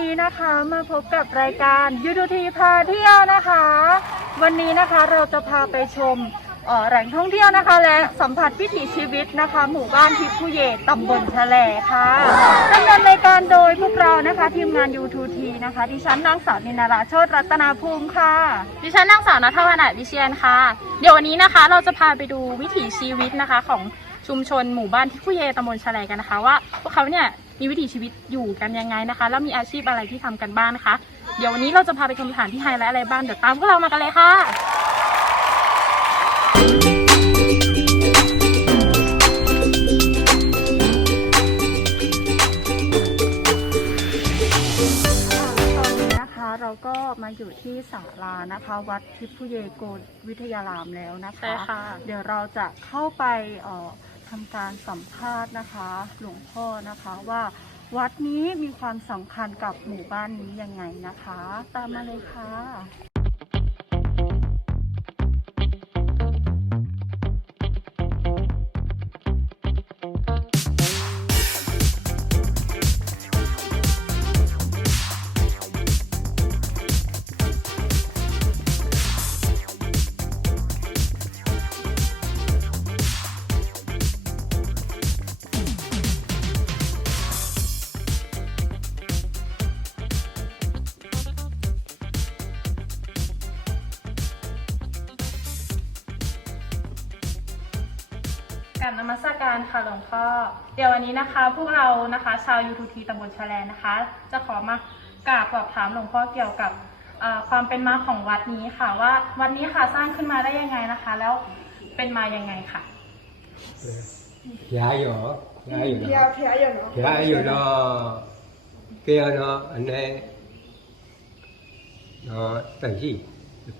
นี้นะคะมาพบกับรายการยูทูทีพาเที่ยวนะคะ วันนี้นะคะเราจะพาไปชมเอ่อแหล่งท่องเที่ยวนะคะ และสัมผัสวิถีชีวิตนะคะ หมู่บ้านทิพย์ผู้เยตำบลแฉลค่ะดำเนินรายการโดยพวกเรานะคะ ทีมงาน U2T นะคะดิฉันนางสาวนินาราโชตรัตนาภูมิค่ะ ดิฉันนางสาวนัทวรรณวิเชียนค่ะ เดี๋ยววันนี้นะคะ เราจะพาไปดูวิถีชีวิตนะคะของชุมชนหมู่บ้านที่ผู้เยตำบลชะแลกันนะคะ ว่าพวกเขาเนี่ย มีวิถีชีวิตอยู่กันยังไงนะคะ แล้วมีอาชีพอะไรที่ทำกันบ้างนะคะ เดี๋ยววันนี้เราจะพาไปชมสถานที่ไฮไลท์อะไรบ้างเดี๋ยวตามพวกเรามากันเลยค่ะตอนนี้นะคะเราก็มาอยู่ที่ศาลานะคะ วัดทิพย์ผู้เยโกวิทยารามแล้วนะคะใช่ค่ะเดี๋ยวเราจะเข้าไปเอ่อ ทำการสัมภาษณ์นะคะ หลวงพ่อนะคะว่าวัดนี้มีความสำคัญกับหมู่บ้านนี้ยังไงนะคะ ตามมาเลยค่ะ กับนมัสการค่ะหลวงพ่อ เดี๋ยววันนี้นะคะ พวกเรานะคะชาวยูทูทีตำบลชะแลนะคะ จะขอมากราบสอบถามหลวงพ่อเกี่ยวกับความเป็นมาของวัดนี้ค่ะว่าวัดนี้ค่ะสร้างขึ้นมาได้ยังไงนะคะ แล้วเป็นมายังไงค่ะผียอยู่ผียอยู่ผียผียอยู่เนาะผียอยู่เนาะเกี่ยวเนาะอันนี้เนาะตั้งที่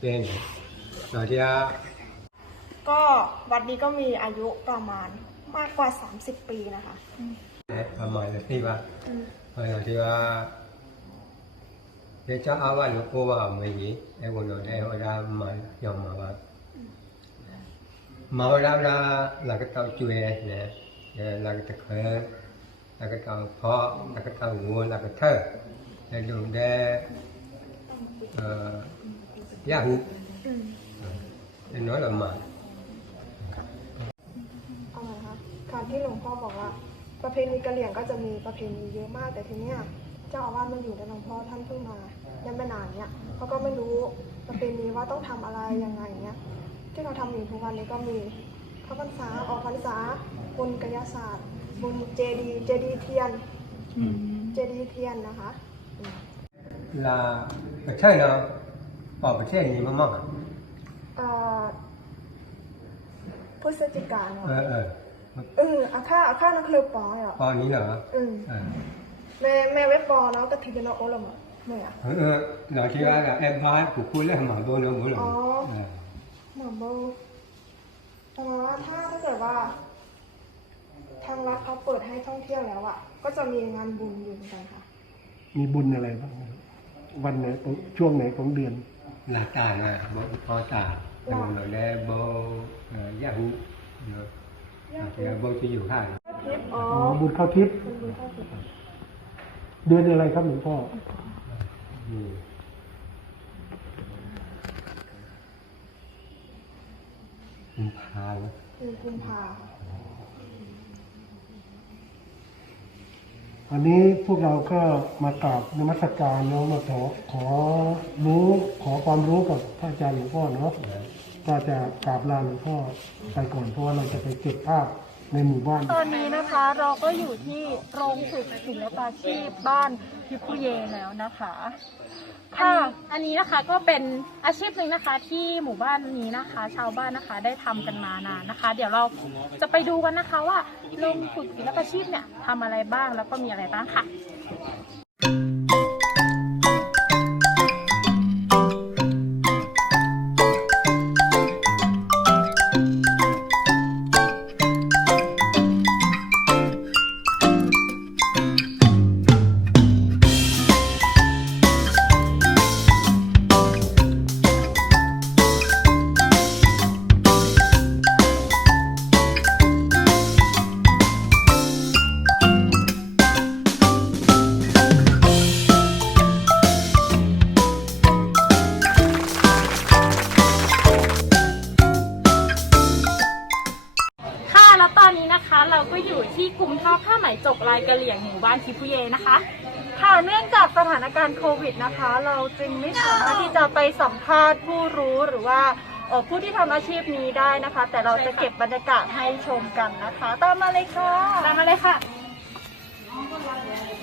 เป็นเนาะเดีย ก็วัดนี้ก็มีอายุประมาณมากกว่า 30 ปีนะคะประมาณที่ว่าประมาณที่ว่าเดี๋ยวจะเอาว่าหลวงปู่ว่าเมื่อยีไอ้คนเราได้เวลามายอมมาว่ามาเวลาเราหลักเตาจุยเนี่ยหลัก็ตะเคยหลักเตาเพาะหลักเตาหัวหลักเทอในดวงแดยาหุบน้อยละมา ที่หลวงพ่อบอกว่า ประเพณีกะเหรี่ยงก็จะมีประเพณีเยอะมากแต่ทีเนี้ยเจ้าอาวาสมาอยู่แต่หลวงพ่อท่านเพิ่งมายังไม่นานเนี้ยเขาก็ไม่รู้ประเพณีว่าต้องทำอะไรยังไงเนี้ยที่เราทำอยู่ทุกวันนี้ก็มีเข้าพรรษาออกพรรษาบุญกายศาสตร์บุญเจดีย์เจดีย์เทียนเจดีย์เทียนนะคะอืม là ở chơi nào bỏ cái chơi gì mà mong à เอ่อพฤศจิกาเนาะ ờ ờ เอออาค่าอาค่านักเลือปออะ con ní nữa อืม ờ แม่แม่เว็บปอเนาะก็ถือเป็นโอละมั้งแม่อะ ờ ờ nói chứ là em ba của cô lấy mà tôi nữa muốn là Ờ. ờ หมอโบอ๋อถ้าถ้าเกิดว่า ทางรัฐเขาเปิดให้ท่องเที่ยวแล้วอะ ก็จะมีงานบุญอยู่เหมือนกันค่ะ มีบุญอะไรบ้างครับวันไหนของช่วงไหนของเดือน là tà là bố có tà Dạ. rồi rồi đây bố ờ, giá hú rồi Dạ thì bố chỉ dùng hai ทิปอ๋ออ๋อ บุญเข้าทิพย์เป็นบุญเข้าทิพย์เดือนอะไรครับหลวงพ่อ ừ. Ừ, hai nữa. คือกุมภาค่ะอันนี้พวกเราก็มากราบนมัสการเนาะมาขอขอรู้ขอความรู้กับพระอาจารย์หลวงพ่อเนาะ ก็จะกราบลาหลวงพ่อไปก่อนเพราะว่าเราจะไปเก็บภาพในหมู่บ้าน ตอนนี้นะคะเราก็อยู่ที่โรงฝึกศิลปาชีพบ้านทิพย์ผู้เยแล้วนะคะค่ะค่ะ อันนี้นะคะก็เป็นอาชีพหนึ่งนะคะที่หมู่บ้านนี้นะคะ ชาวบ้านนะคะได้ทำกันมานานนะคะ เดี๋ยวเราจะไปดูกันนะคะว่าโรงฝึกศิลปาชีพเนี่ยทำอะไรบ้างแล้วก็มีอะไรบ้างค่ะ ลายกะเหลี่ยงหมู่บ้านทิพุเยนะคะ ค่ะเนื่องจากสถานการณ์โควิดนะคะ เราจึงไม่สามารถที่จะไปสัมภาษณ์ผู้รู้หรือว่าเอ่อผู้ที่ทำอาชีพนี้ได้นะคะ แต่เราจะเก็บบรรยากาศให้ชมกันนะคะ ตามมาเลยค่ะ ตามมาเลยค่ะและ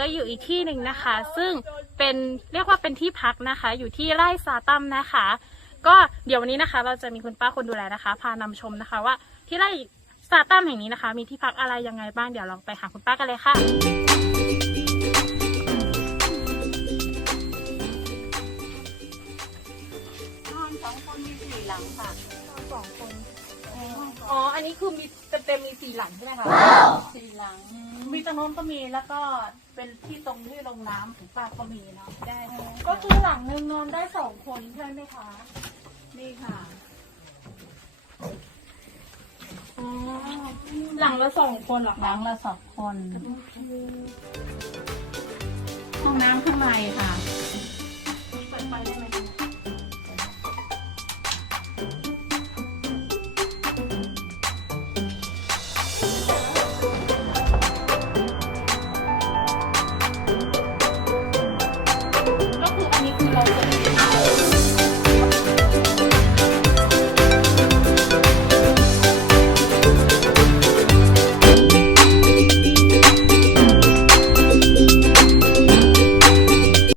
นะคะเราก็อยู่อีกที่หนึ่งนะคะ ซึ่งเป็นเรียกว่าเป็นที่พักนะคะ อยู่ที่ไร่ซาตัมนะคะ ก็เดี๋ยววันนี้นะคะ เราจะมีคุณป้าคนดูแลนะคะ พานำชมนะคะว่าที่ไร่ซาตัมแห่งนี้นะคะ มีที่พักอะไรยังไงบ้างเดี๋ยวเราไปหาคุณป้ากันเลยค่ะ นอนสองคนมีสี่หลังค่ะสองคนอ๋อ อันนี้คือมีเต็มๆมีสี่หลังใช่ไหมคะสี่หลัง มีตรงโน้นก็มีแล้วก็ เป็นที่ตรงที่ลงน้ำของป้าก็มีเนาะได้ก็คือหลังหนึงนอนได้สองคนใช่ไหมคะ นี่ค่ะหลังละสองคนเหรอหลังละสองคน ห้องน้ำข้างในค่ะ Okay.